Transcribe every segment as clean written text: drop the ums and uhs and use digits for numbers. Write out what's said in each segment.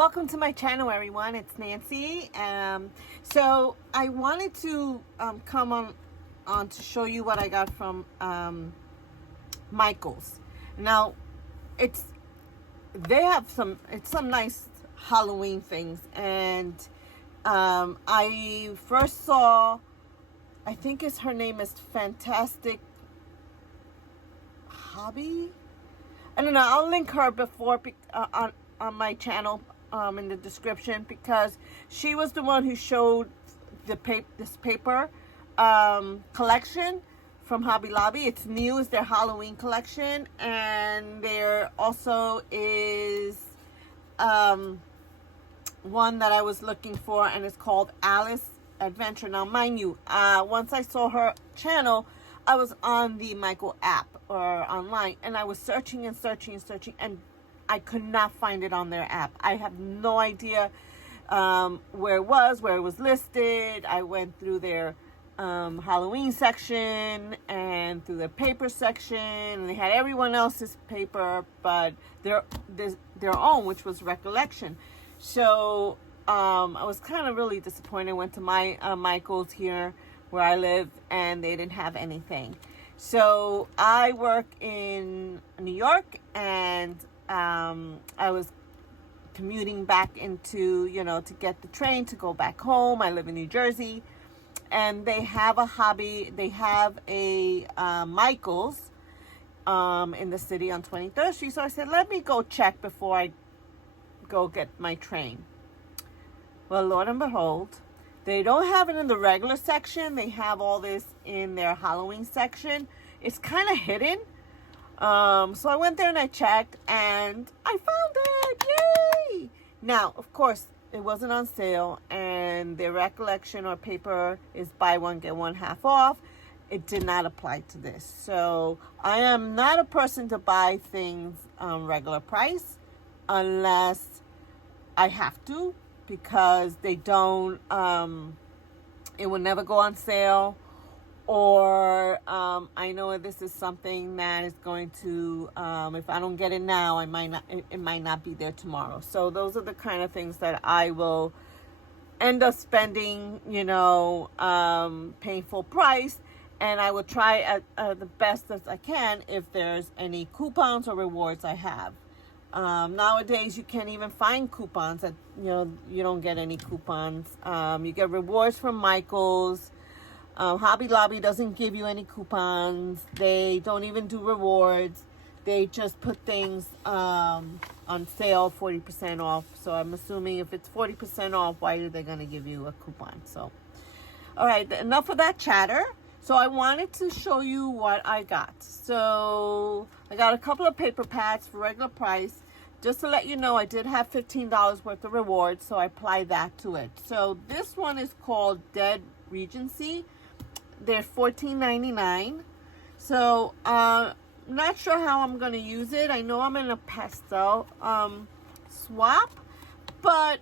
Welcome to my channel, everyone. It's Nancy. So I wanted to come on to show you what I got from Michaels. Now, it's some nice Halloween things, and I first saw, I think her name is Fantastic Hobby. I don't know. I'll link her before on my channel in the description, because she was the one who showed this paper collection from Hobby Lobby. It's new. It's their Halloween collection, and there also is one that I was looking for, and it's called Alice Adventure. Now, mind you, once I saw her channel, I was on the Michael app or online, and I was searching and I could not find it on their app. I have no idea where it was listed. I went through their Halloween section and through the paper section, and they had everyone else's paper, but their own, which was Recollection. So I was kind of really disappointed. Went to my Michael's here where I live, and they didn't have anything. So I work in New York, and I was commuting back into, to get the train to go back home. I live in New Jersey, and they have a Michael's in the city on 23rd Street. So I said, let me go check before I go get my train. Well, Lord and behold, they don't have it in the regular section. They have all this in their Halloween section. It's kind of hidden. So I went there and I checked, and I found it. Yay! Now, of course, it wasn't on sale, and their Recollection or paper is buy one, get one half off. It did not apply to this. So I am not a person to buy things regular price unless I have to, because they don't, it will never go on sale. Or I know this is something that is going to, if I don't get it now, it might not be there tomorrow. So those are the kind of things that I will end up spending, paying full price. And I will try the best as I can if there's any coupons or rewards I have. Nowadays, you can't even find coupons. You don't get any coupons. You get rewards from Michael's. Hobby Lobby doesn't give you any coupons. They don't even do rewards. They just put things on sale, 40% off. So I'm assuming if it's 40% off, why are they going to give you a coupon? So, all right, enough of that chatter. So I wanted to show you what I got. So I got a couple of paper pads for regular price. Just to let you know, I did have $15 worth of rewards, so I applied that to it. So this one is called Dead Regency. They're $14.99. So not sure how I'm going to use it. I know I'm in a pastel swap, but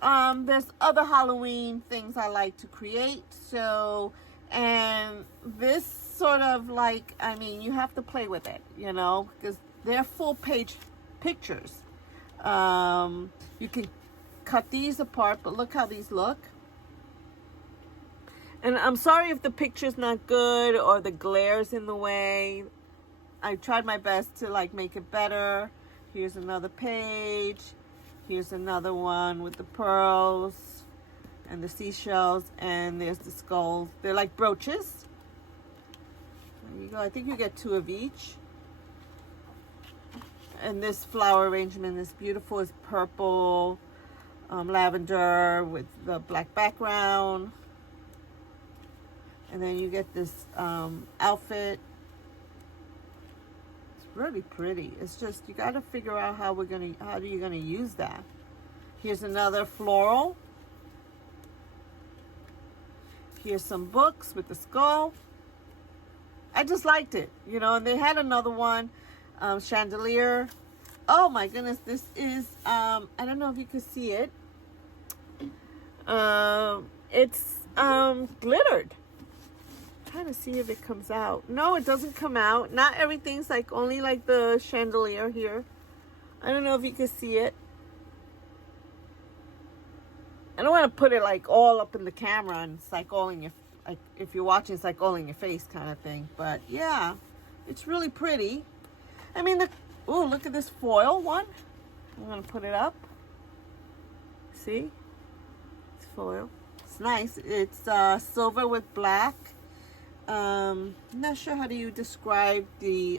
there's other Halloween things I like to create. So, and this sort of you have to play with it, because they're full page pictures. You can cut these apart, but look how these look. And I'm sorry if the picture's not good or the glare's in the way. I tried my best to make it better. Here's another page. Here's another one with the pearls and the seashells, and there's the skulls. They're like brooches. There you go. I think you get 2 of each. And this flower arrangement is beautiful. It's purple, lavender with the black background. And then you get this outfit. It's really pretty. It's just, you got to figure out how you're going to use that. Here's another floral. Here's some books with the skull. I just liked it, and they had another one, chandelier. Oh my goodness, this is, I don't know if you can see it. It's glittered. Trying to see if it comes out. No, it doesn't come out. Not everything's only the chandelier here. I don't know if you can see it. I don't want to put it like all up in the camera and it's like all in your, like if you're watching, it's like all in your face kind of thing. But yeah, it's really pretty. I mean, oh, look at this foil one. I'm going to put it up. See? It's foil. It's nice. It's silver with black. I'm not sure how do you describe the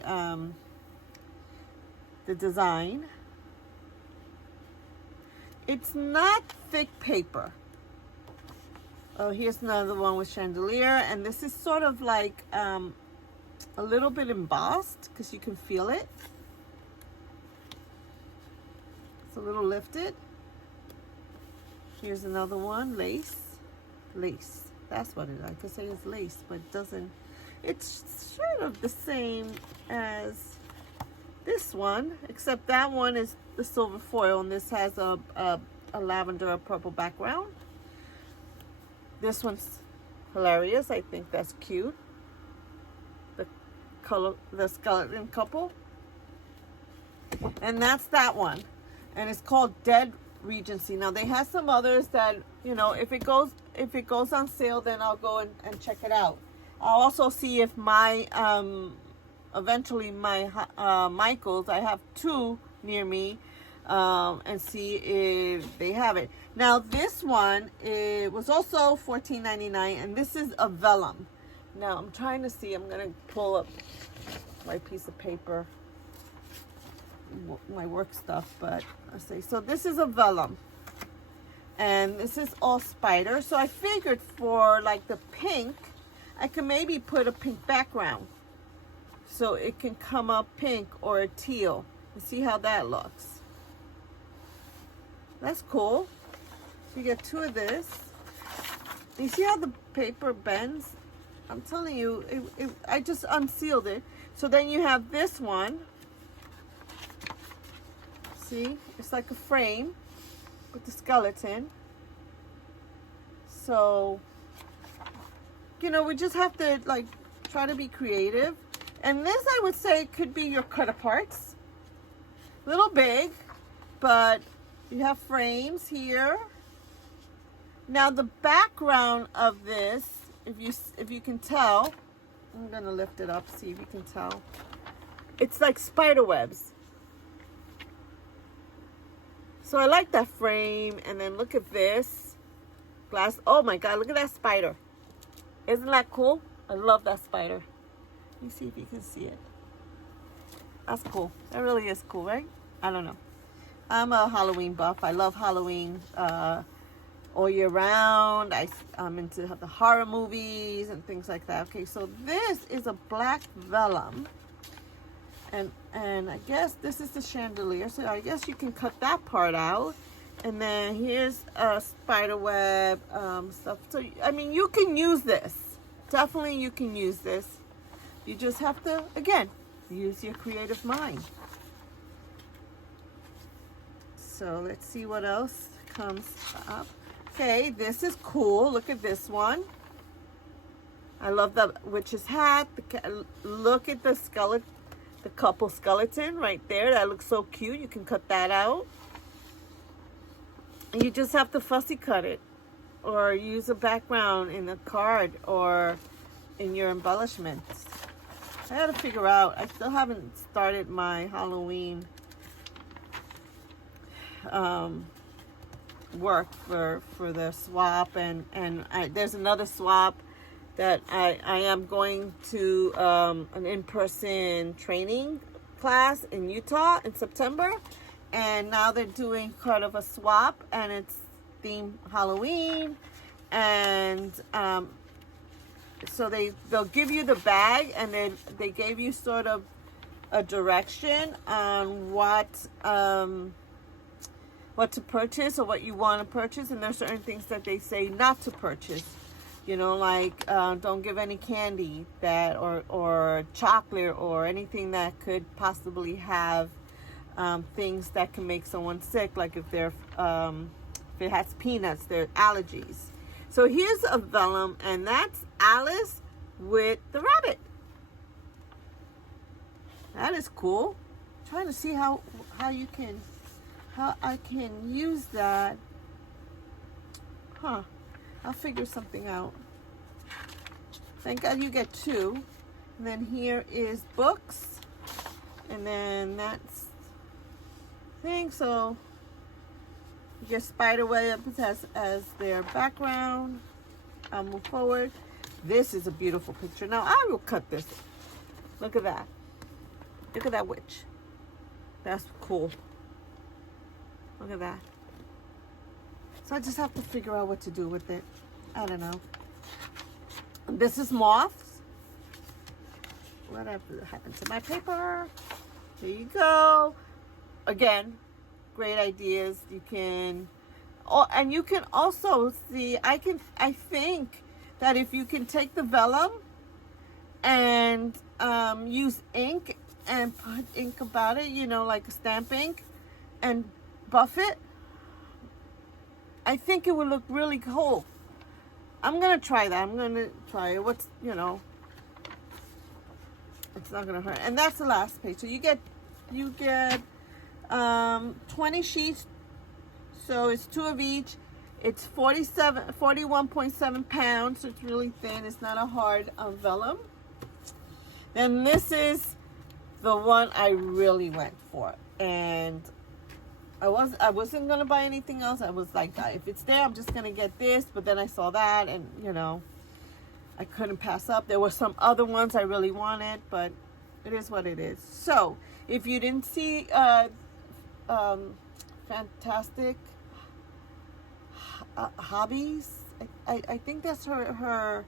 design. It's not thick paper. Oh, here's another one with chandelier, and this is sort of like a little bit embossed because you can feel it. It's a little lifted. Here's another one, lace. That's what it is. I could say it's lace, but it doesn't. It's sort of the same as this one, except that one is the silver foil, and this has a lavender or purple background. This one's hilarious. I think that's cute. The color, the skeleton couple, and that's that one, and it's called Dead Regency. Now they have some others that, you know, if it goes on sale, then I'll go and check it out. I'll also see if my eventually my Michaels, I have 2 near me, and see if they have it. Now this one, it was also $14.99, and this is a vellum. Now I'm trying to see, I'm gonna pull up my piece of paper, my work stuff, but I say, so this is a vellum, and this is all spider. So I figured for like the pink, I could maybe put a pink background so it can come up pink or a teal, and see how that looks. That's cool. So you get 2 of this. You see how the paper bends? I'm telling you, I just unsealed it. So then you have this one. See, it's like a frame with the skeleton. So, you know, we just have to like try to be creative. And this, I would say, could be your cut aparts. A little big, but you have frames here. Now the background of this, if you can tell, I'm gonna lift it up, see if you can tell. It's like spider webs. So I like that frame, and then look at this glass. Oh my God, look at that spider. Isn't that cool? I love that spider. Let me see if you can see it. That's cool. That really is cool, right? I don't know. I'm a Halloween buff. I love Halloween all year round. I'm into the horror movies and things like that. Okay, so this is a black vellum. And I guess this is the chandelier, so I guess you can cut that part out. And then here's a spider web stuff. So, I mean, you can use this. Definitely you can use this. You just have to, again, use your creative mind. So let's see what else comes up. Okay, this is cool. Look at this one. I love the witch's hat. Look at the skeleton. The couple skeleton right there. That looks so cute. You can cut that out. And you just have to fussy cut it. Or use a background in a card or in your embellishments. I gotta figure out. I still haven't started my Halloween work for the swap. And there's another swap that I am going to an in-person training class in Utah in September, and now they're doing kind of a swap, and it's themed Halloween, and so they'll give you the bag, and then they gave you sort of a direction on what to purchase or what you want to purchase, and there's certain things that they say not to purchase. You know, like don't give any candy that or chocolate or anything that could possibly have things that can make someone sick, like if it has peanuts, there are allergies. So here's a vellum, and that's Alice with the rabbit. That is cool. I'm trying to see how I can use that Huh. I'll figure something out. Thank God you get two. And then here is books. And then that's thing. So you get spider webs as their background. I'll move forward. This is a beautiful picture. Now I will cut this. Look at that. Look at that witch. That's cool. Look at that. So I just have to figure out what to do with it. I don't know. This is moths. Whatever happened to my paper? There you go. Again, great ideas. You can, oh, and you can also see. I think that if you can take the vellum and use ink and put ink about it, you know, like a stamp ink, and buff it, I think it would look really cool. I'm gonna try that. I'm gonna try it. What's, you know, it's not gonna hurt. And that's the last page. So you get 20 sheets. So it's 2 of each. It's 41.7 pounds. So it's really thin. It's not a hard vellum. Then this is the one I really went for, and I wasn't gonna buy anything else. I was like, if it's there, I'm just gonna get this. But then I saw that, and you know, I couldn't pass up. There were some other ones I really wanted, but it is what it is. So if you didn't see Fantastic Hobbies, I think that's her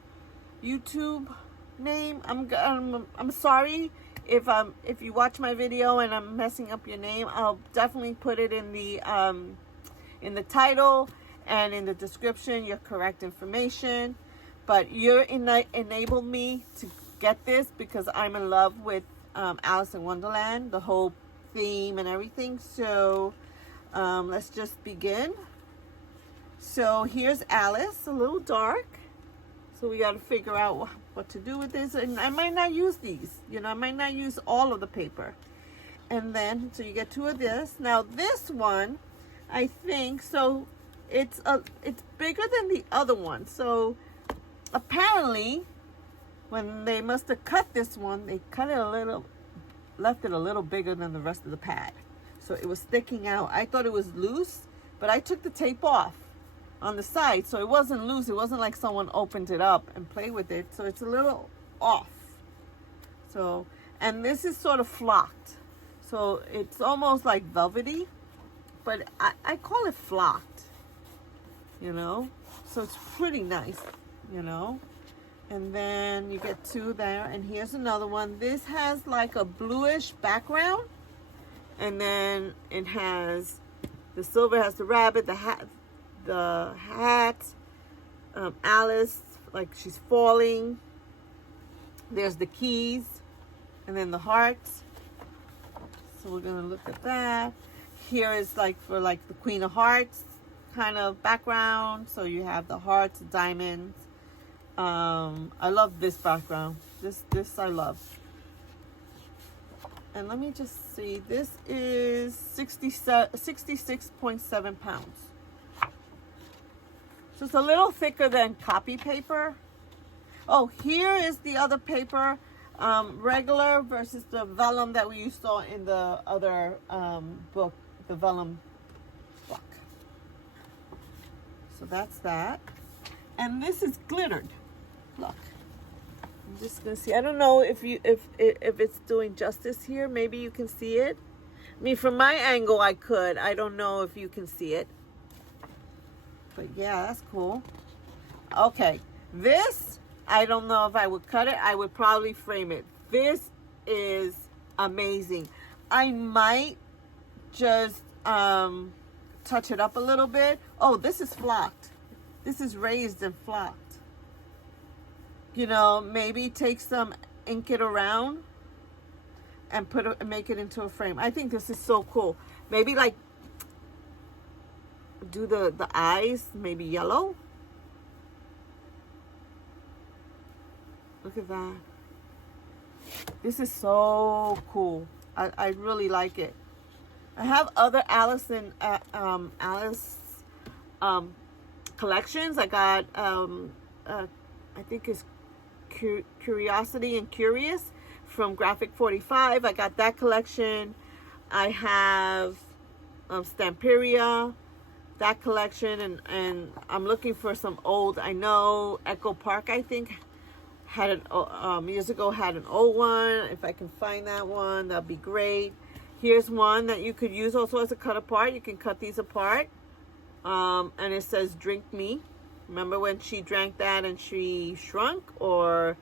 YouTube name. I'm sorry if you watch my video and I'm messing up your name. I'll definitely put it in the title and in the description, your correct information. But you enabled me to get this because I'm in love with Alice in Wonderland, the whole theme and everything. So let's just begin. So here's Alice, a little dark. So we got to figure out what to do with this. And I might not use these. You know, I might not use all of the paper. And then, so you get 2 of this. Now this one, I think, so it's bigger than the other one. So apparently, when they must have cut this one, they cut it a little, left it a little bigger than the rest of the pad. So it was sticking out. I thought it was loose, but I took the tape off on the side, so it wasn't loose. It wasn't like someone opened it up and played with it. So it's a little off. So, and this is sort of flocked. So it's almost like velvety, but I call it flocked, you know? So it's pretty nice, you know? And then you get 2 there, and here's another one. This has like a bluish background, and then it has, the silver has the rabbit, the hat, Alice, like she's falling. There's the keys, and then the hearts. So we're gonna look at that. Here is like for like the Queen of Hearts kind of background. So you have the hearts, the diamonds. I love this background. This I love. And let me just see. This is 66.7 pounds. So it's a little thicker than copy paper. Oh, here is the other paper, regular versus the vellum that we saw in the other book, the vellum book. So that's that. And this is glittered. Look, I'm just gonna see. I don't know if it's doing justice here. Maybe you can see it. I mean, from my angle, I could. I don't know if you can see it. But yeah, that's cool. Okay, this, I don't know if I would cut it. I would probably frame it. This is amazing. I might just touch it up a little bit. Oh, this is flocked. This is raised and flocked. You know, maybe take some, ink it around and make it into a frame. I think this is so cool. Maybe like do the eyes maybe yellow. Look at that. This is so cool. I really like it. I have other Alice collections. I got, I think it's Curiosity and Curious from Graphic 45. I got that collection. I have Stamperia, that collection, and I'm looking for some old. I know Echo Park, I think, had an years ago, had an old one. If I can find that one, that'd be great. Here's one that you could use also as a cut apart. You can cut these apart, and it says "Drink Me." Remember when she drank that and she shrunk, or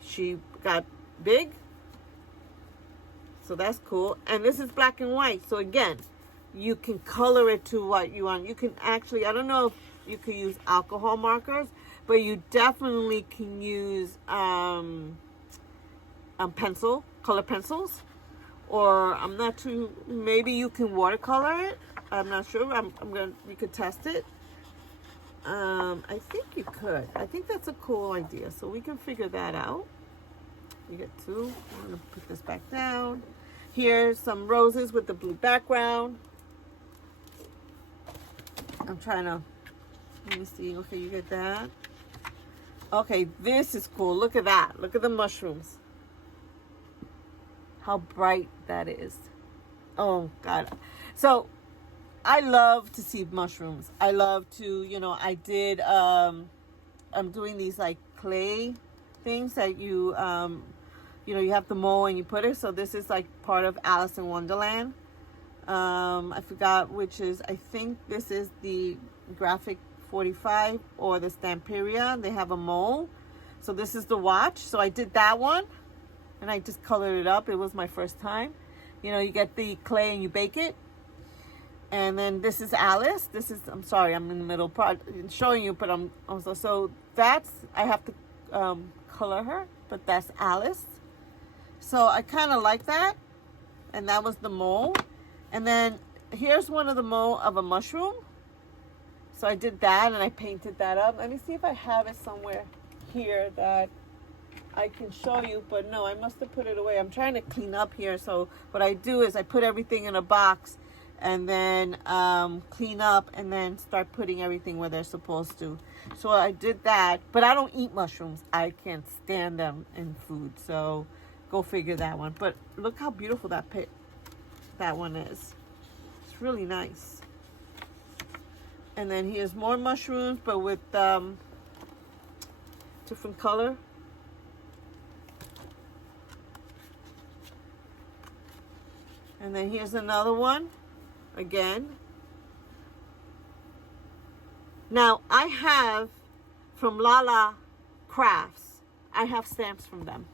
she got big? So that's cool. And this is black and white. So again, you can color it to what you want. You can actually, I don't know if you could use alcohol markers, but you definitely can use color pencils, or I'm not too, maybe you can watercolor it. I'm not sure. You could test it. I think you could. I think that's a cool idea. So we can figure that out. You get two. I'm going to put this back down. Here's some roses with the blue background. I'm trying to, let me see. Okay, you get that. Okay, this is cool. Look at that. Look at the mushrooms. How bright that is. Oh, God. So, I love to see mushrooms. I love to, I did, I'm doing these like clay things that you have to mold and you put it. So this is like part of Alice in Wonderland. I forgot which is, I think this is the Graphic 45 or the Stamperia. They have a mold. So this is the watch. So I did that one and I just colored it up. It was my first time. You get the clay and you bake it. And then this is Alice. This is, I'm sorry, I'm in the middle part showing you, but I'm also, so that's, I have to color her, but that's Alice. So I kind of like that. And that was the mold. And then here's one of the mold of a mushroom. So I did that and I painted that up. Let me see if I have it somewhere here that I can show you, but no, I must have put it away. I'm trying to clean up here. So what I do is I put everything in a box and then clean up and then start putting everything where they're supposed to. So I did that, but I don't eat mushrooms. I can't stand them in food. So go figure that one. But look how beautiful that one is. It's really nice. And then here's more mushrooms, but with different color. And then here's another one. Again. Now, I have from Lala Crafts, I have stamps from them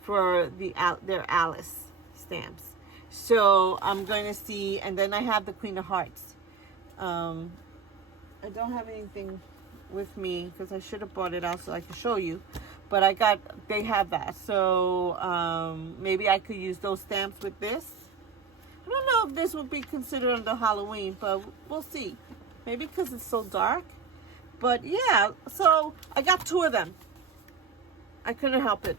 for their Alice stamps. So I'm going to see, and then I have the Queen of Hearts. I don't have anything with me because I should have brought it out so I could show you. But they have that. So maybe I could use those stamps with this. I don't know if this would be considered under Halloween, but we'll see. Maybe because it's so dark. But yeah, so I got two of them. I couldn't help it.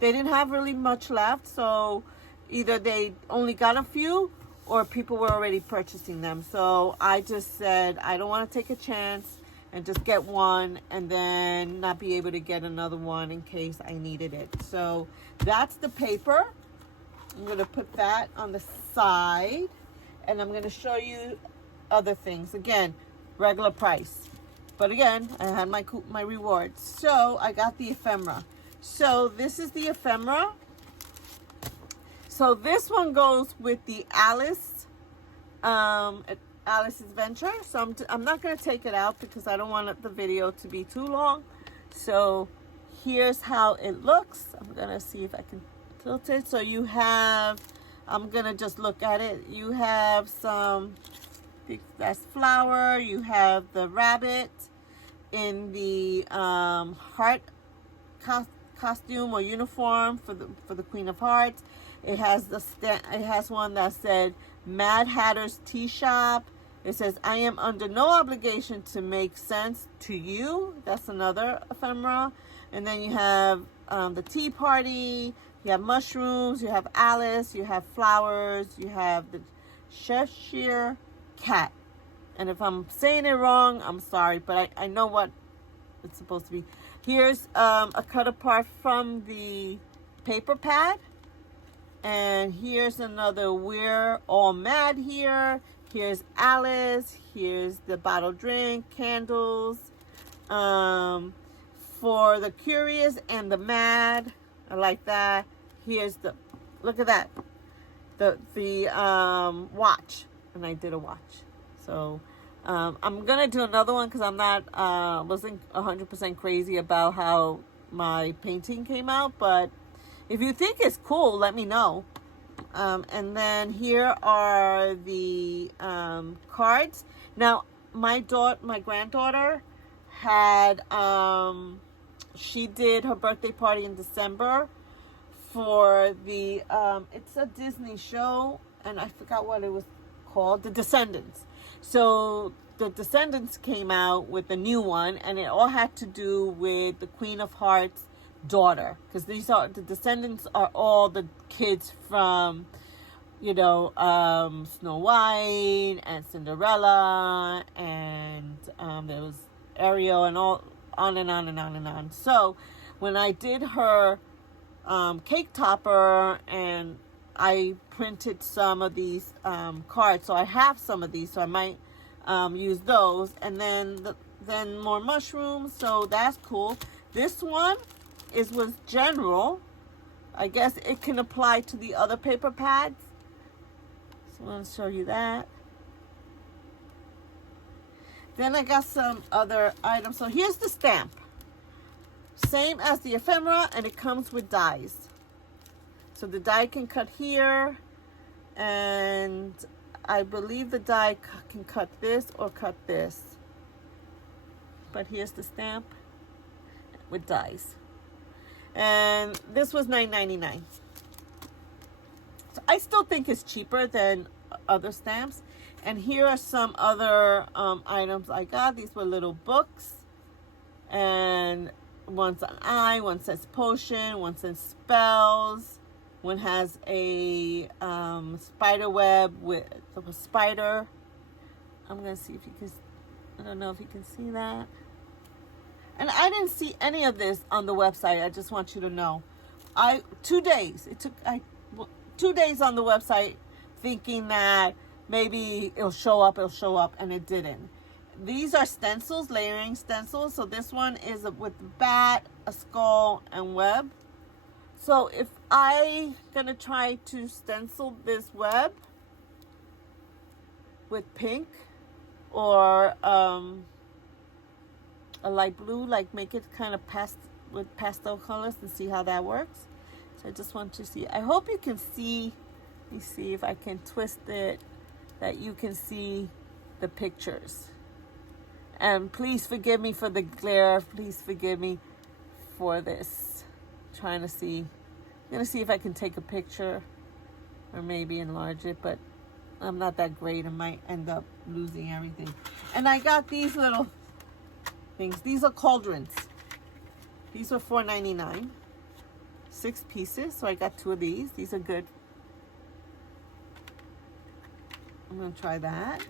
They didn't have really much left, so either they only got a few or people were already purchasing them. So I just said, I don't want to take a chance and just get one and then not be able to get another one in case I needed it. So that's the paper. I'm going to put that on the side and I'm going to show you other things. Again, regular price. But again, I had my rewards. So I got the ephemera. So this is the ephemera. So this one goes with the Alice, Alice's Adventure. So I'm not going to take it out because I don't want the video to be too long. So here's how it looks. I'm going to see if I can tilt it. So you have, I'm going to just look at it. You have some, that's flower. You have the rabbit in the heart costume or uniform for the Queen of Hearts. It has one that said Mad Hatter's Tea Shop. It says, I am under no obligation to make sense to you. That's another ephemera. And then you have the tea party. You have mushrooms. You have Alice. You have flowers. You have the Cheshire Cat. And if I'm saying it wrong, I'm sorry, but I know what it's supposed to be. Here's a cut apart from the paper pad. And here's another We're All Mad here. Here's Alice. Here's the bottled drink, candles. For the curious and the mad. I like that. Here's the, look at that. The watch. And I did a watch. So I'm going to do another one because I'm not, wasn't 100% crazy about how my painting came out. But if you think it's cool, let me know. And then here are the cards. Now, my granddaughter had, she did her birthday party in December for the, it's a Disney show, and I forgot what it was called, The Descendants. So The Descendants came out with a new one, and it all had to do with the Queen of Hearts daughter, because these are the Descendants are all the kids from, you know, Snow White and Cinderella, and there was Ariel, and all on and on and on and on. So when I did her cake topper, and I printed some of these cards, so I have some of these, so I might use those, and then more mushrooms, so that's cool. This one was general. I guess it can apply to the other paper pads. So I'm going to show you that. Then I got some other items. So here's the stamp. Same as the ephemera, and it comes with dies. So the die can cut here, and I believe the die can cut this or cut this. But here's the stamp with dies. And this was $9.99. So I still think it's cheaper than other stamps. And here are some other items I got. These were little books. And one's an eye, one says potion, one says spells. One has a spider web with a spider. I'm going to see if you can, I don't know if you can see that. And I didn't see any of this on the website. I just want you to know. 2 days. It took 2 days on the website thinking that maybe it'll show up, and it didn't. These are stencils, layering stencils. So this one is with a bat, a skull, and web. So if I'm going to try to stencil this web with pink or a light blue, like make it kind of with pastel colors, to see how that works. So I just want to see. I hope you can see. Let me see if I can twist it that you can see the pictures. And please forgive me for the glare. Please forgive me for this. Trying to see. I'm going to see if I can take a picture or maybe enlarge it, but I'm not that great. I might end up losing everything. And I got these little things. These are cauldrons. These are $4.99. 6 pieces. So I got 2 of these. These are good. I'm going to try that.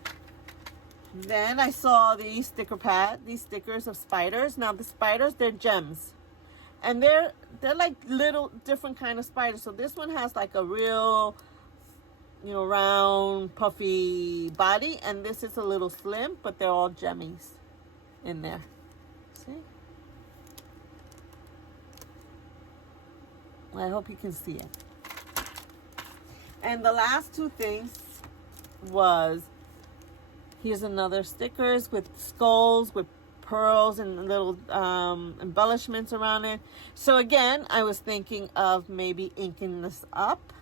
Then I saw these stickers of spiders. Now the spiders, they're gems. And they're like little different kind of spiders. So this one has like a real, you know, round, puffy body. And this is a little slim, but they're all gemmies in there. See? I hope you can see it. And the last 2 things was, here's another stickers with skulls, with pearls and little embellishments around it. So again, I was thinking of maybe inking this up,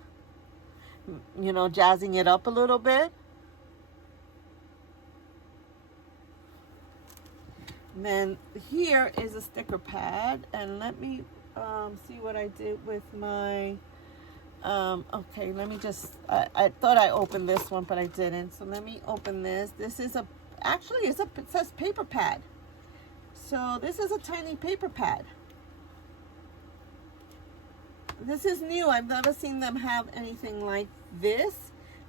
you know, jazzing it up a little bit. And then here is a sticker pad, and let me see what I did with my okay, let me just, I thought I opened this one, but I didn't. So let me open this. This is actually it says paper pad. So this is a tiny paper pad. This is new. I've never seen them have anything like this.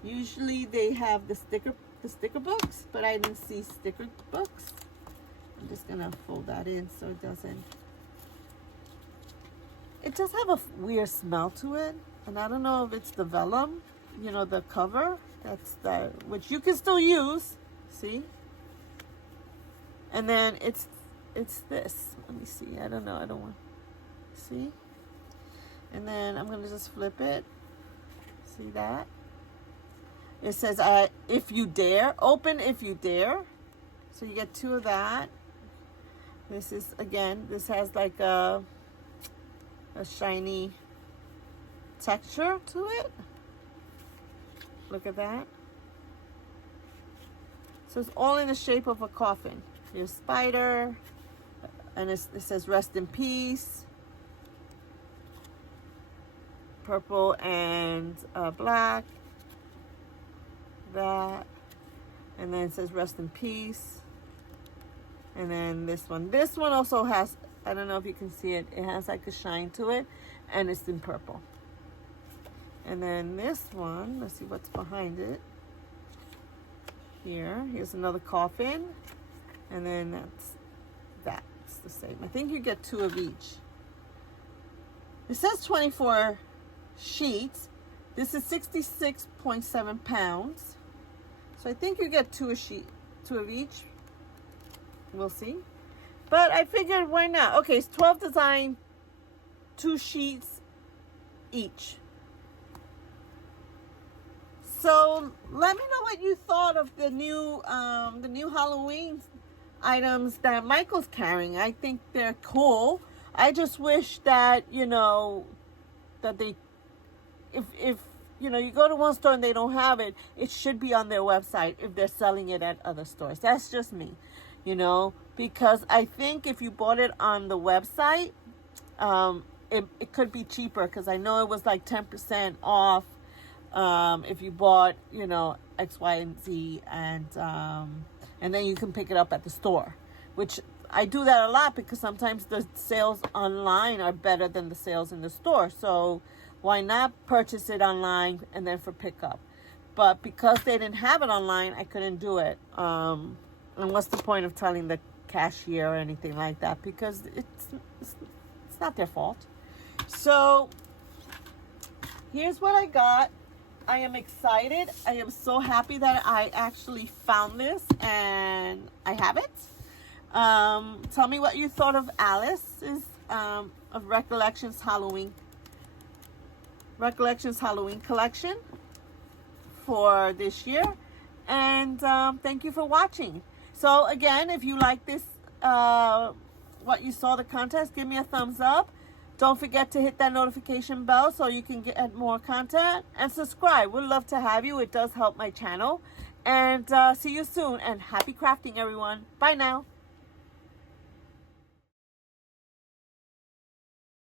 Usually they have the sticker the sticker books, but I didn't see sticker books. I'm just gonna fold that in so it doesn't. It does have a weird smell to it, and I don't know if it's the vellum, you know, the cover. That's that, which you can still use. See? And then it's this. Let me see. I don't know. I don't want. See? And then I'm gonna just flip it. See that? It says, if you dare. Open if you dare. So you get 2 of that. This is, again, this has like a shiny texture to it. Look at that. So it's all in the shape of a coffin. Here's spider. And it says rest in peace. Purple and black. That. And then it says rest in peace. And then this one also has, I don't know if you can see it, it has like a shine to it, and it's in purple. And then this one, let's see what's behind it. Here's another coffin, and then that's the same. I think you get 2 of each. It says 24 sheets. This is 66.7 pounds. So I think you get 2 of each. We'll see. But I figured, why not? Okay, it's 12 design, 2 sheets each. So let me know what you thought of the new Halloween items that Michael's carrying. I think they're cool. I just wish that, you know, that they, if you know, you go to one store and they don't have it, it should be on their website if they're selling it at other stores. That's just me, you know, because I think if you bought it on the website, it could be cheaper, because I know it was like 10% off if you bought, you know, X, Y, and Z, and then you can pick it up at the store, which I do that a lot because sometimes the sales online are better than the sales in the store. So why not purchase it online and then for pickup? But because they didn't have it online, I couldn't do it. And what's the point of telling the cashier or anything like that? Because it's not their fault. So here's what I got. I am excited. I am so happy that I actually found this and I have it. Tell me what you thought of Alice's of Recollections Halloween collection for this year. And thank you for watching. So again, if you like this, what you saw, the contest, give me a thumbs up. Don't forget to hit that notification bell so you can get more content, and subscribe. We'd love to have you. It does help my channel. And see you soon, and happy crafting, everyone. Bye now.